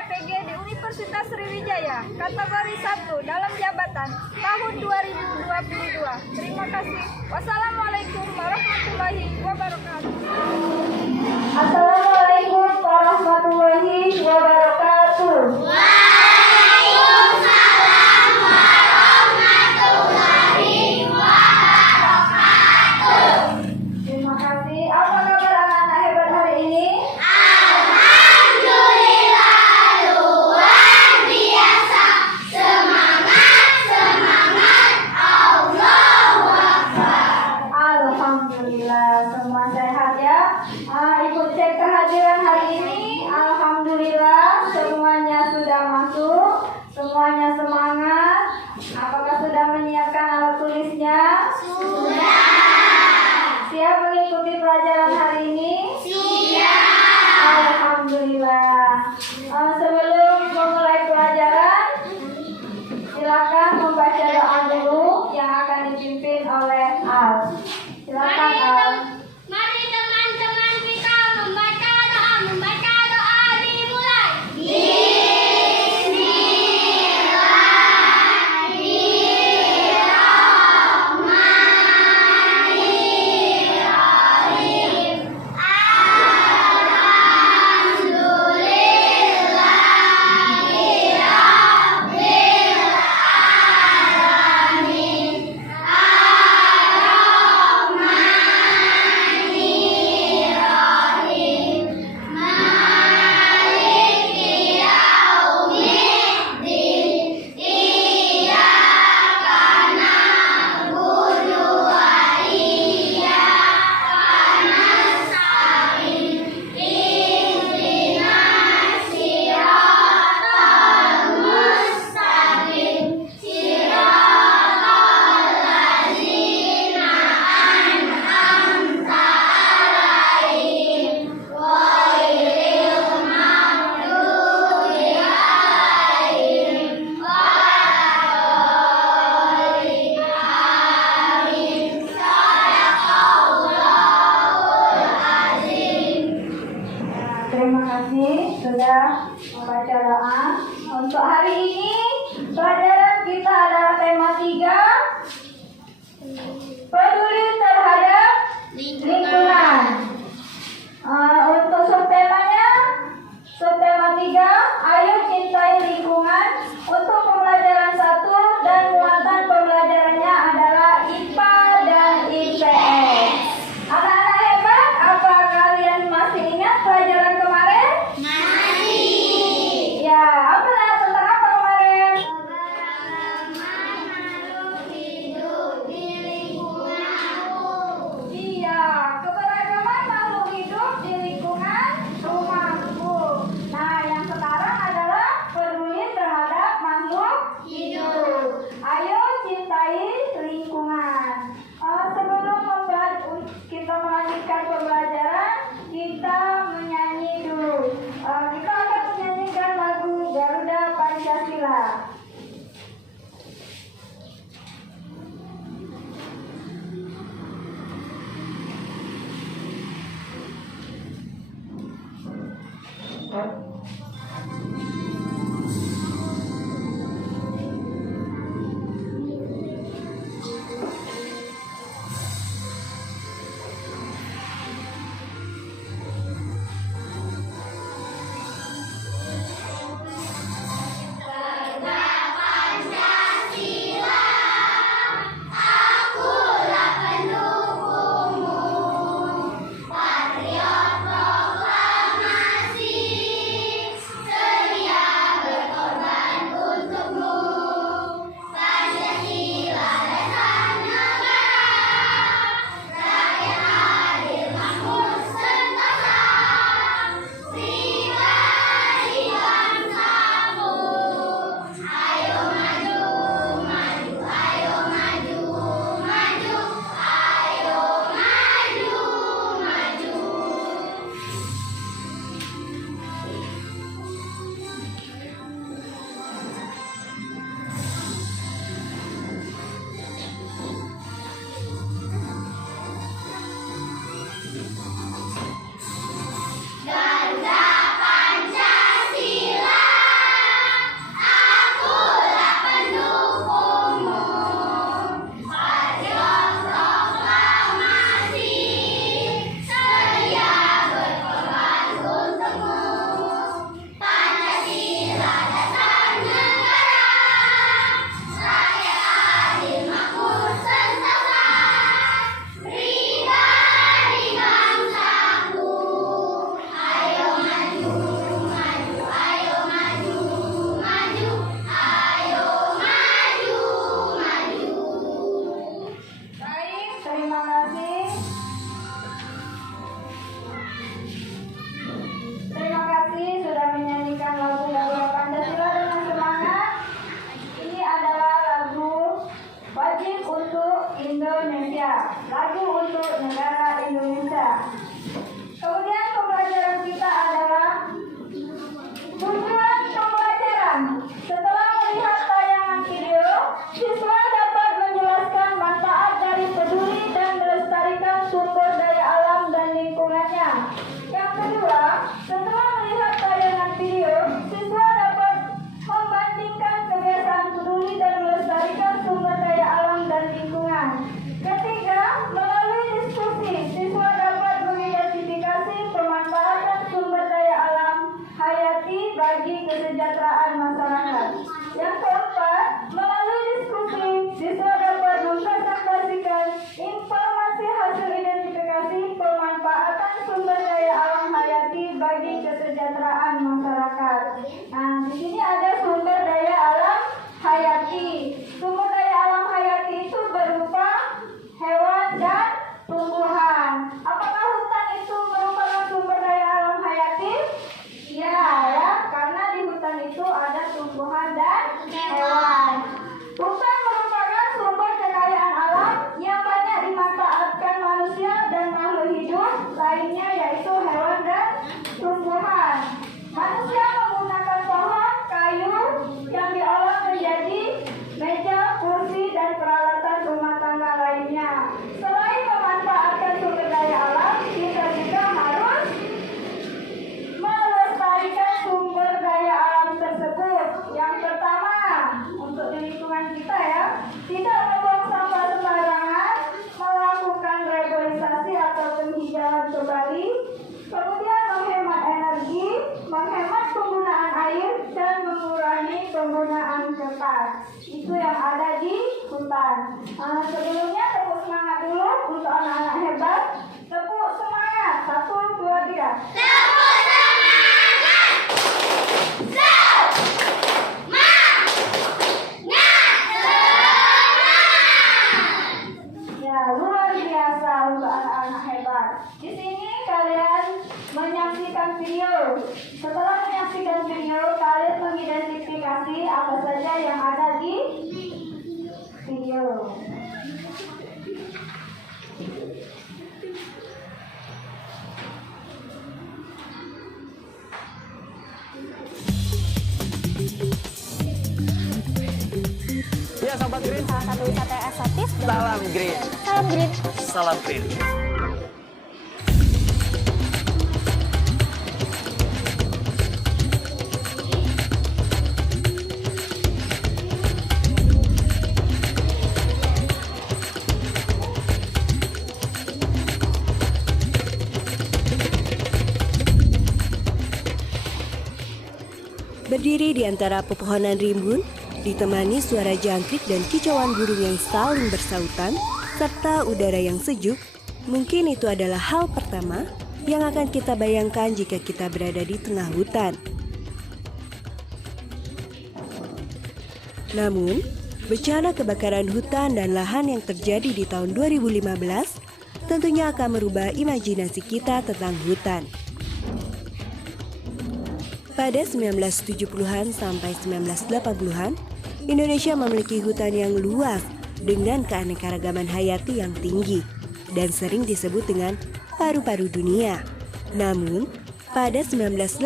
PPG di Universitas Sriwijaya, kategori 1 dalam jabatan tahun 2022. Terima kasih. Wassalamualaikum warahmatullahi wabarakatuh. Assalamualaikum warahmatullahi wabarakatuh. Waalaikumsalam warahmatullahi wabarakatuh. Terima kasih. Apa kabar anak-anak hebat hari ini? Alhamdulillah luar biasa. Semangat, semangat. Allahu Akbar. Alhamdulillah semua sehat ya. Ikut cek kehadiran hari ini. Alhamdulillah semuanya sudah masuk. Semuanya semangat. Apakah sudah menyiapkan alat tulisnya? Sudah. Siap mengikuti pelajaran hari ini? Siap. Alhamdulillah. Sebelum memulai pelajaran, silakan membaca doa dulu yang akan dipimpin oleh Al. Silakan Al. Mari teman-teman kita membaca doa dimulai. Bismillahirrahmanirrahim. Terima kasih sudah membaca doa. Untuk hari ini pelajaran kita adalah tema 3, peduli terhadap lingkungan. Untuk subtema 3, ayo cintai lingkungan. Untuk pembelajaran 1 dan muatan pembelajarannya adalah IPA dan IPS. Anak-anak hebat, apa kalian masih ingat pelajaran kemarin? Masih. Ya, tentang apa kemarin? Makhluk hidup di lingkunganku. Iya, keberagaman makhluk hidup di lingkungan rumahku. Nah, yang sekarang adalah peduli terhadap makhluk hidup. Ayo cintai lingkungan. Sebelum kita melanjutkan pembelajaran, kita menyanyi dulu. Kita akan menyanyikan lagu Garuda Pancasila. Pancasila, akulah pendukungmu, patriot proklamasi, setelah melihat tayangan video, siswa dapat membandingkan kebiasaan peduli dan melestarikan sumber daya alam dan lingkungan. Ketiga, melalui diskusi, siswa dapat mengidentifikasi pemanfaatan sumber daya alam hayati bagi kesejahteraan masyarakat. Yang keempat, melalui diskusi, siswa dapat mempresentasikan informasi hasil identifikasi pemanfaatan sumber daya alam hayati bagi kesejahteraan masyarakat. Nah, di sini ada sumber daya alam hayati. Sumber daya alam hayati itu berupa hewan dan tumbuhan. Apakah hutan itu merupakan sumber daya alam hayati? Ya, karena di hutan itu ada tumbuhan dan hewan. Hutan merupakan sumber kekayaan alam yang banyak dimanfaatkan manusia dan makhluk hidup lainnya, yaitu hewan dan tumbuhan. Manusia menggunakan pohon, kayu yang diolah menjadi meja, kursi, dan peralatan rumah tangga lainnya. Selain memanfaatkan sumber daya alam, kita juga harus melestarikan sumber daya alam tersebut. Yang pertama, untuk di lingkungan kita ya, tidak membuang sampah sembarangan, melakukan reboisasi atau penghijauan kembali, kemudian menghemat energi, menghemat penggunaan air, dan mengurangi penggunaan kertas. Itu yang ada di hutan. Sebelumnya tepuk semangat dulu untuk anak-anak hebat. Tepuk semangat. 1, 2, 3. Ya, luar biasa untuk anak-anak hebat. Di sini kalian menyaksikan video. Setelah menyaksikan video, kalian mengidentifikasi apa saja yang ada di video. Ya, Sobat Green. Salah satu wisata yang eksotis. Salam Green. Salam Green. Salam Green. Berdiri di antara pepohonan rimbun, ditemani suara jangkrik dan kicauan burung yang saling bersautan, serta udara yang sejuk, mungkin itu adalah hal pertama yang akan kita bayangkan jika kita berada di tengah hutan. Namun, bencana kebakaran hutan dan lahan yang terjadi di tahun 2015 tentunya akan merubah imajinasi kita tentang hutan. Pada 1970-an sampai 1980-an, Indonesia memiliki hutan yang luas dengan keanekaragaman hayati yang tinggi dan sering disebut dengan paru-paru dunia. Namun, pada 1982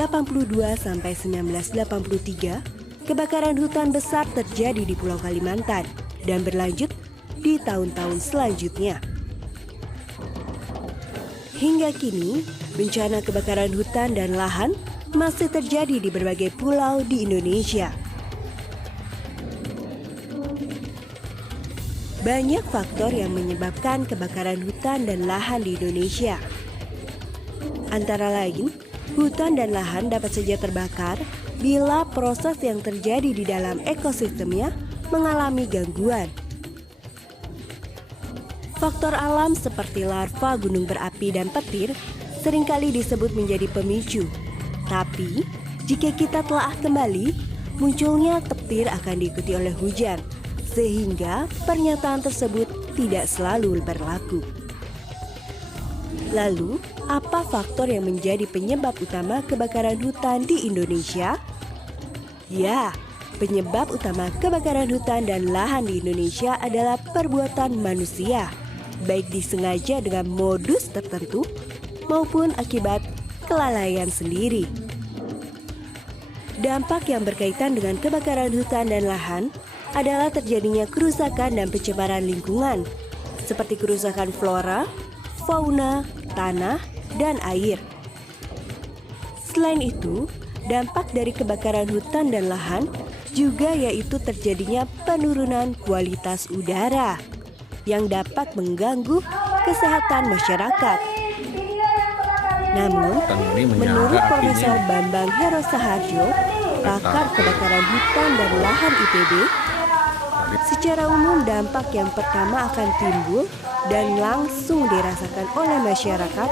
sampai 1983, kebakaran hutan besar terjadi di Pulau Kalimantan dan berlanjut di tahun-tahun selanjutnya. Hingga kini, bencana kebakaran hutan dan lahan masih terjadi di berbagai pulau di Indonesia. Banyak faktor yang menyebabkan kebakaran hutan dan lahan di Indonesia. Antara lain, hutan dan lahan dapat saja terbakar bila proses yang terjadi di dalam ekosistemnya mengalami gangguan. Faktor alam seperti larva gunung berapi dan petir seringkali disebut menjadi pemicu. Tapi, jika kita telah kembali, munculnya petir akan diikuti oleh hujan, sehingga pernyataan tersebut tidak selalu berlaku. Lalu, apa faktor yang menjadi penyebab utama kebakaran hutan di Indonesia? Ya, penyebab utama kebakaran hutan dan lahan di Indonesia adalah perbuatan manusia, baik disengaja dengan modus tertentu maupun akibat kelalaian sendiri. Dampak yang berkaitan dengan kebakaran hutan dan lahan adalah terjadinya kerusakan dan pencemaran lingkungan, seperti kerusakan flora, fauna, tanah, dan air. Selain itu, dampak dari kebakaran hutan dan lahan juga yaitu terjadinya penurunan kualitas udara yang dapat mengganggu kesehatan masyarakat. Namun, menurut Profesor Bambang Herosaharjo, pakar kebakaran hutan dan lahan IPB, secara umum dampak yang pertama akan timbul dan langsung dirasakan oleh masyarakat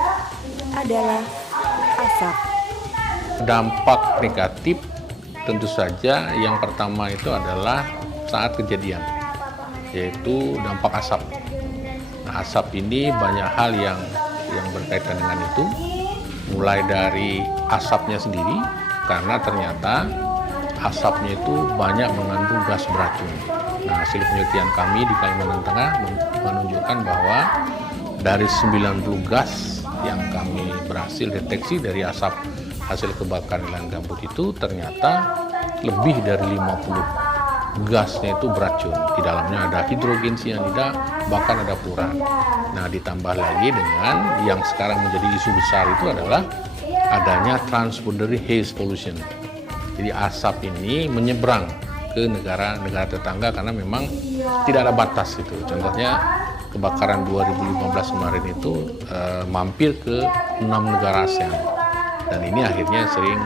adalah asap. Dampak negatif tentu saja yang pertama itu adalah saat kejadian, yaitu dampak asap. Nah, asap ini banyak hal yang berkaitan dengan itu, mulai dari asapnya sendiri, karena ternyata asapnya itu banyak mengandung gas beracun. Nah, hasil penelitian kami di Kalimantan Tengah menunjukkan bahwa dari 90 gas yang kami berhasil deteksi dari asap hasil kebakaran lahan gambut itu, ternyata lebih dari 50 gasnya itu beracun. Di dalamnya ada hidrogen sianida, bahkan ada furan. Nah, ditambah lagi dengan yang sekarang menjadi isu besar itu adalah adanya transboundary haze pollution. Jadi asap ini menyeberang ke negara-negara tetangga karena memang tidak ada batas itu. Contohnya kebakaran 2015 kemarin itu mampir ke 6 negara ASEAN. Dan ini akhirnya sering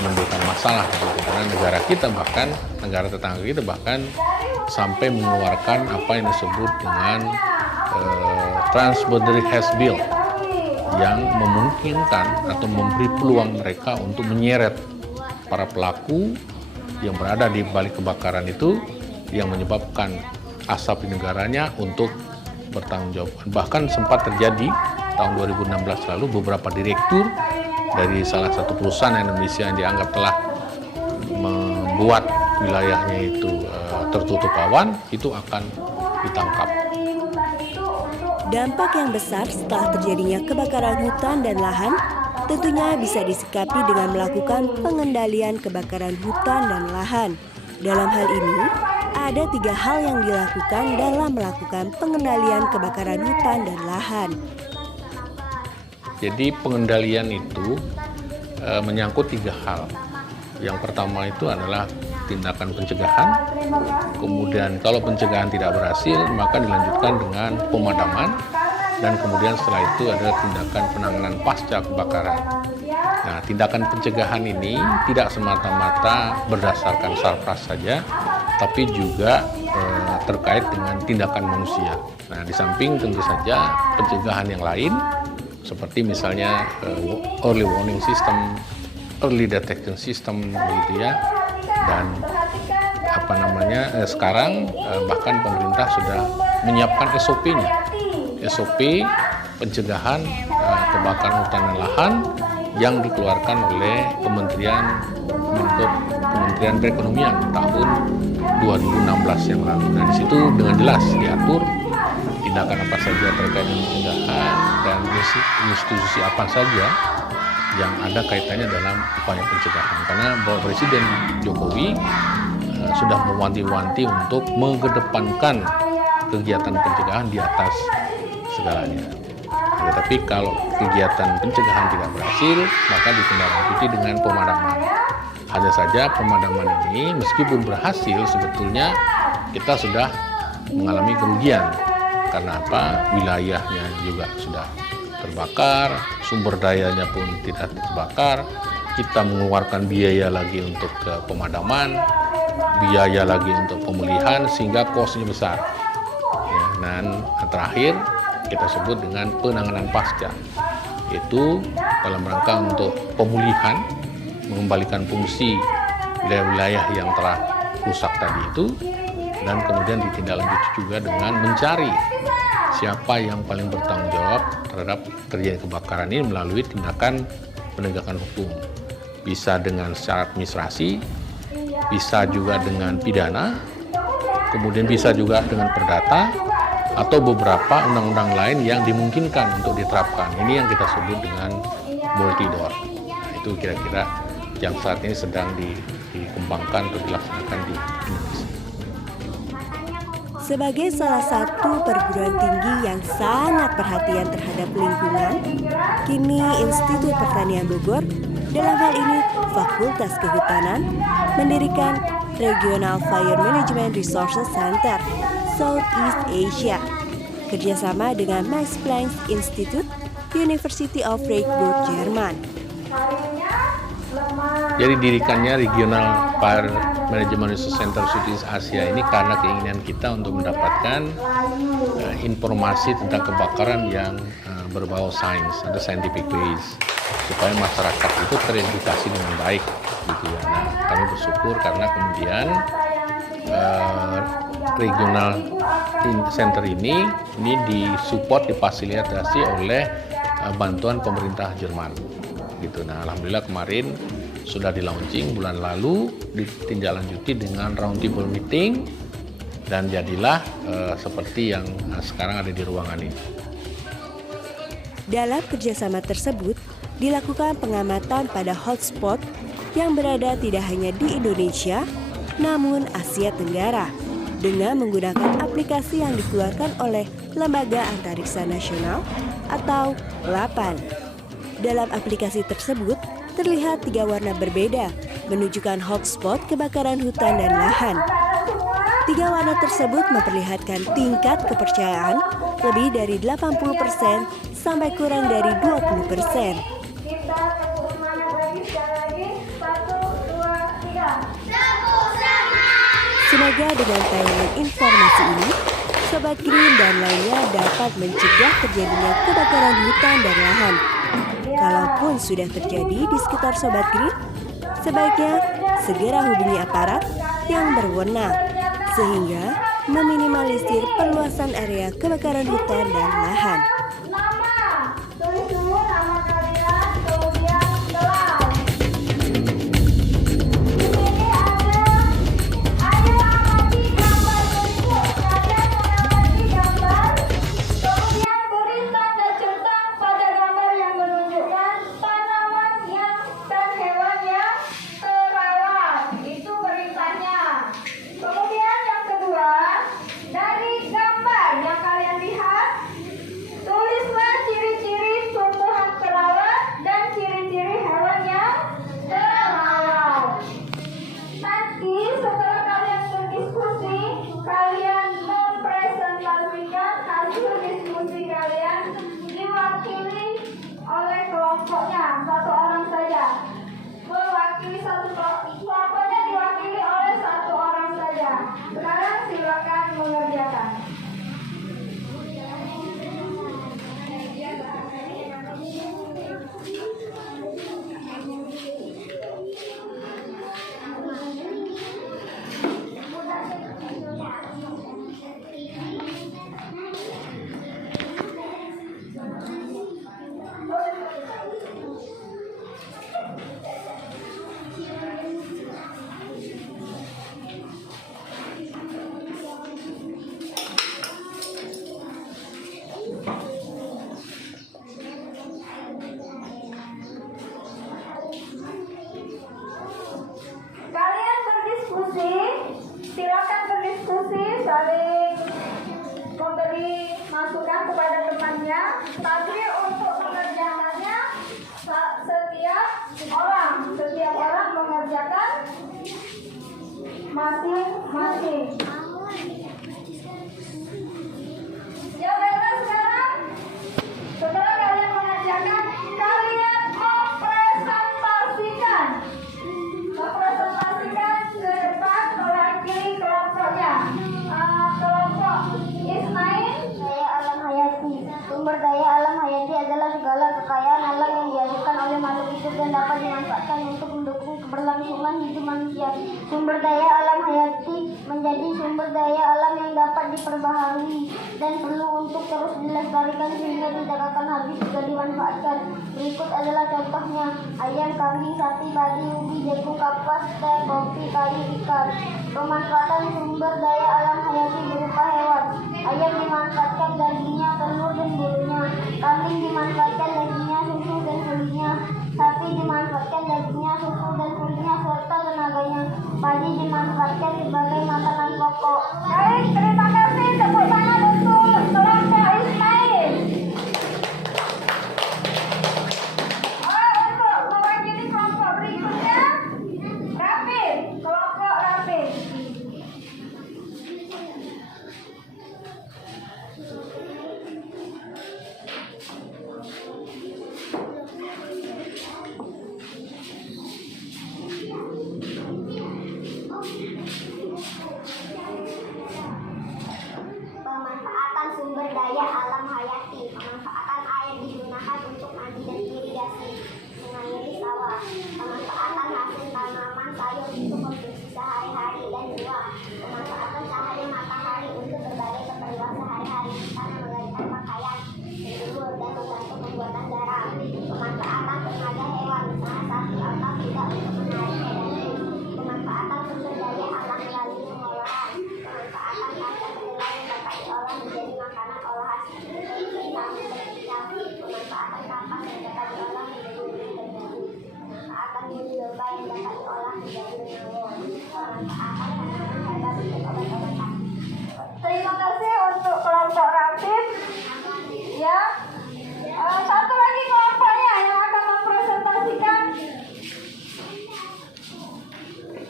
menimbulkan masalah karena negara kita, bahkan negara tetangga kita bahkan sampai mengeluarkan apa yang disebut dengan transboundary haze bill yang memungkinkan atau memberi peluang mereka untuk menyeret para pelaku yang berada di balik kebakaran itu yang menyebabkan asap di negaranya untuk bertanggung jawab. Bahkan sempat terjadi tahun 2016 lalu beberapa direktur dari salah satu perusahaan Indonesia yang dianggap telah membuat wilayahnya itu tertutup awan itu akan ditangkap. Dampak yang besar setelah terjadinya kebakaran hutan dan lahan tentunya bisa disikapi dengan melakukan pengendalian kebakaran hutan dan lahan. Dalam hal ini, ada 3 hal yang dilakukan dalam melakukan pengendalian kebakaran hutan dan lahan. Jadi pengendalian itu menyangkut 3 hal. Yang pertama itu adalah tindakan pencegahan. Kemudian kalau pencegahan tidak berhasil, maka dilanjutkan dengan pemadaman. Dan kemudian setelah itu adalah tindakan penanganan pasca kebakaran. Nah, tindakan pencegahan ini tidak semata-mata berdasarkan sarpras saja, tapi juga terkait dengan tindakan manusia. Nah, di samping tentu saja pencegahan yang lain, seperti misalnya early warning system, early detection system, begitu ya. Dan sekarang bahkan pemerintah sudah menyiapkan SOP-nya. SOP pencegahan kebakaran hutan dan lahan yang dikeluarkan oleh Kementerian Perekonomian tahun 2016 yang lalu. Dan di situ dengan jelas diatur tindakan apa saja terkait dengan pencegahan dan institusi apa saja yang ada kaitannya dalam upaya pencegahan. Karena Bapak Presiden Jokowi sudah mewanti-wanti untuk mengedepankan kegiatan pencegahan di atas segalanya. Tetapi kalau kegiatan pencegahan tidak berhasil, maka ditindaklanjuti dengan pemadaman. Hanya saja pemadaman ini meskipun berhasil, sebetulnya kita sudah mengalami kerugian. Karena apa? Wilayahnya juga sudah terbakar, sumber dayanya pun tidak terbakar. Kita mengeluarkan biaya lagi untuk pemadaman, biaya lagi untuk pemulihan, sehingga kosnya besar. Ya, dan terakhir kita sebut dengan penanganan pasca, itu dalam rangka untuk pemulihan, mengembalikan fungsi wilayah-wilayah yang telah rusak tadi itu, dan kemudian ditindaklanjuti juga dengan mencari siapa yang paling bertanggung jawab terhadap terjadi kebakaran ini melalui tindakan penegakan hukum. Bisa dengan syarat administrasi, bisa juga dengan pidana, kemudian bisa juga dengan perdata, atau beberapa undang-undang lain yang dimungkinkan untuk diterapkan. Ini yang kita sebut dengan multi-door. Nah, itu kira-kira yang saat ini sedang dikembangkan atau dilaksanakan di Indonesia. Sebagai salah satu perguruan tinggi yang sangat perhatian terhadap lingkungan, kini Institut Pertanian Bogor Dalam hal ini, Fakultas Kehutanan mendirikan Regional Fire Management Resources Center Southeast Asia kerjasama dengan Max Planck Institute, University of Freiburg, Jerman. Jadi dirikannya Regional Fire Management Resource Center Southeast Asia ini karena keinginan kita untuk mendapatkan informasi tentang kebakaran yang berbau sains, ada scientific base, supaya masyarakat itu teredukasi dengan baik, gitu ya. Nah, kami bersyukur karena kemudian Regional Center ini disupport, difasilitasi oleh bantuan pemerintah Jerman, gitu. Nah, alhamdulillah kemarin sudah di launching bulan lalu, ditindaklanjuti dengan roundtable meeting dan jadilah seperti yang sekarang ada di ruangan ini. Dalam kerjasama tersebut, dilakukan pengamatan pada hotspot yang berada tidak hanya di Indonesia, namun Asia Tenggara, dengan menggunakan aplikasi yang dikeluarkan oleh Lembaga Antariksa Nasional atau LAPAN. Dalam aplikasi tersebut, terlihat 3 warna berbeda, menunjukkan hotspot kebakaran hutan dan lahan. 3 warna tersebut memperlihatkan tingkat kepercayaan lebih dari 80% sampai kurang dari 20%. Semoga dengan tayangan informasi ini, Sobat Green dan lainnya dapat mencegah terjadinya kebakaran hutan dan lahan. Kalaupun sudah terjadi di sekitar Sobat Green, sebaiknya segera hubungi aparat yang berwenang, sehingga meminimalisir perluasan area kebakaran hutan dan lahan. Tulis dulu nama kalian, kemudian gelar. Di sini ada amati gambar berikut. Kalian mengamati gambar, kemudian beri tanda centang pada gambar yang menunjukkan tanaman dan hewan yang terawat. Itu perintahnya. Kemudian yang kedua, dari gambar yang kalian lihat, tulislah ciri-ciri tumbuhan terawat dan ciri-ciri hewan yang terawat. Nanti setelah kalian berdiskusi, kalian mempresentasikan hasil diskusi kalian diwakili oleh kelompoknya, 1 orang saja. Mewakili 1 kelompoknya diwakili oleh 1 orang saja. Sekarang silakan mengerjakan. Kalian berdiskusi, silakan berdiskusi, saling memberi masukan kepada temannya. Tapi untuk mengerjakannya setiap orang mengerjakan masing-masing. Ya baiklah, sekarang setelah kalian mengerjakan, kalian mempresentasikan ke depan mewakili kelompoknya. Kelompok Ismail. Daya alam hayati. Sumber daya alam hayati adalah segala kekayaan alam yang dihasilkan oleh makhluk hidup dan dapat dimanfaatkan untuk mendukung keberlangsungan hidup manusia. Sumber daya alam hayati menjadi sumber daya alam yang dapat diperbaharui dan perlu untuk terus dilestarikan sehingga tidak akan habis jika dimanfaatkan. Berikut adalah contohnya: ayam, kambing, sapi, padi, ubi, jagung, kapas, teh, kopi, kayu, ikan. Pemanfaatan sumber daya alam hayati berupa hewan. Ayam dimanfaatkan dagingnya, telur dan bulunya. Kambing dimanfaatkan dagingnya, susu dan kulinya. Sapi dimanfaatkan dagingnya, susu dan kulinya serta tenaganya. Padi dimanfaatkan sebagai makanan pokok. Baik, terima kasih. Tepuk tangan untuk kelompok Ismail. Untuk mewakili kelompok dapat diolah menjadi bermanfaat hebat untuk obat-obatan. Terima kasih untuk kelompok Rapid. Ya. Satu lagi kelompoknya yang akan mempresentasikan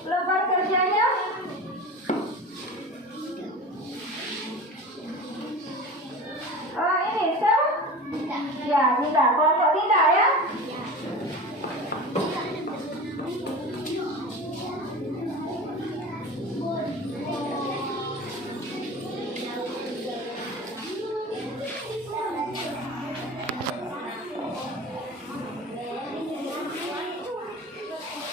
lebar kerjanya. Ini siapa? Ya, Linda. Kelompok Linda ya.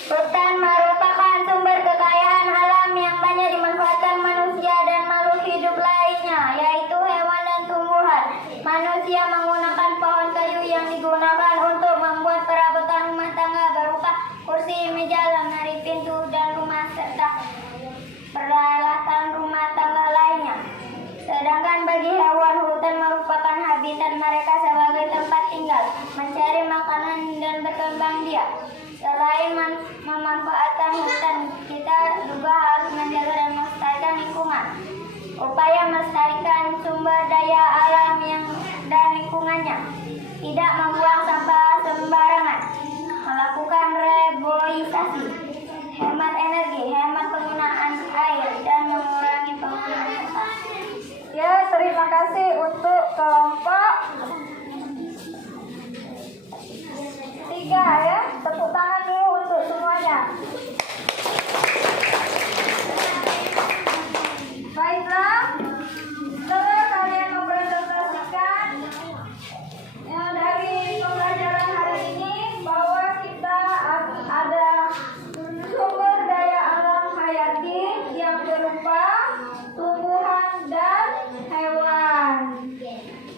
Hutan merupakan sumber kekayaan alam yang banyak dimanfaatkan manusia dan makhluk hidup lainnya, yaitu hewan dan tumbuhan. Manusia menggunakan pohon kayu yang digunakan untuk membuat perabotan rumah tangga berupa kursi, meja, lemari, pintu, dan rumah serta peralatan rumah tangga lainnya. Sedangkan bagi hewan, hutan merupakan habitat mereka sebagai tempat tinggal, mencari makanan, dan berkembang biak. Selain memanfaatkan hutan, kita juga harus menjaga dan melestarikan lingkungan. Upaya melestarikan sumber daya alam dan lingkungannya, tidak membuang sampah sembarangan, melakukan reboisasi, hemat energi, hemat penggunaan air, dan mengurangi penggunaan sampah. Ya, terima kasih untuk kelompok 3 ya. Tepuk tangan dulu untuk semuanya. Baiklah, setelah kalian mempresentasikan dari pembelajaran hari ini bahwa kita ada sumber daya alam hayati yang berupa tumbuhan dan hewan.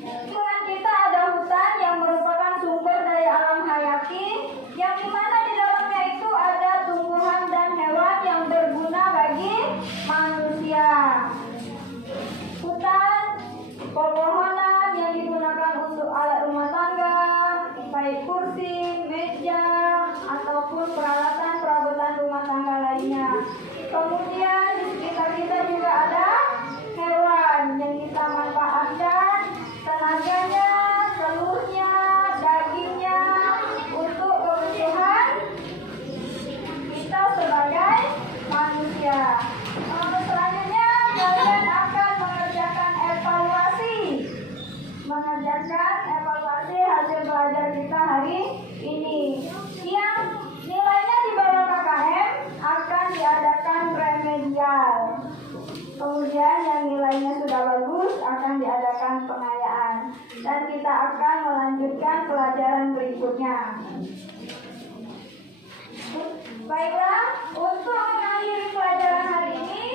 Lingkungan kita ada hutan yang merupakan sumber daya alam hayati, yang dimana di dalamnya itu ada tumbuhan dan hewan yang berguna bagi manusia. Hutan, pepohonan yang digunakan untuk alat rumah tangga, baik kursi, meja, ataupun peralatan perabotan rumah tangga lainnya. Kemudian di sekitar kita juga ada hewan yang kita manfaatkan tenaganya, telurnya, dagingnya untuk kebutuhan kita sebagai manusia. Selanjutnya kalian akan mengerjakan evaluasi hasil belajar kita hari ini. Yang nilainya di bawah KKM akan diadakan remedial. Kemudian yang nilainya sudah bagus akan diadakan pengayaan. Dan kita akan melanjutkan pelajaran berikutnya. Baiklah, untuk mengakhiri pelajaran hari ini,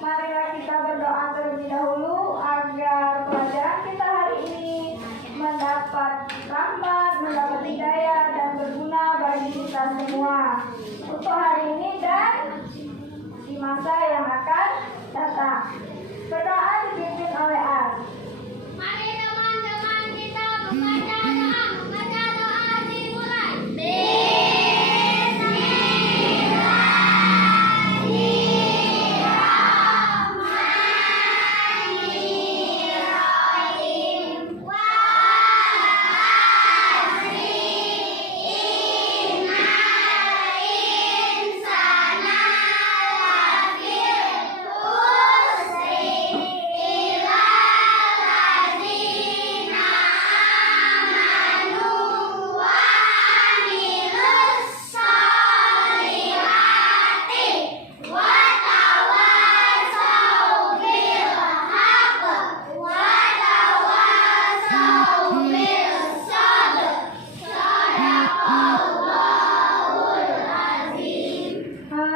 marilah kita berdoa terlebih dahulu agar pelajaran kita hari ini mendapat rahmat, mendapat hidayah, dan berguna bagi kita semua untuk hari ini dan di masa yang akan datang. Berdoa dipimpin oleh An. Mari teman-teman kita membaca doa dimulai.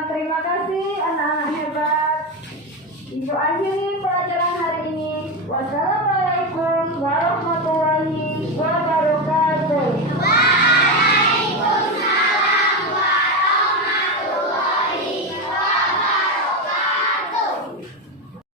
Terima kasih anak-anak hebat. Ibu akhiri pelajaran hari ini. Wassalamualaikum warahmatullahi wabarakatuh.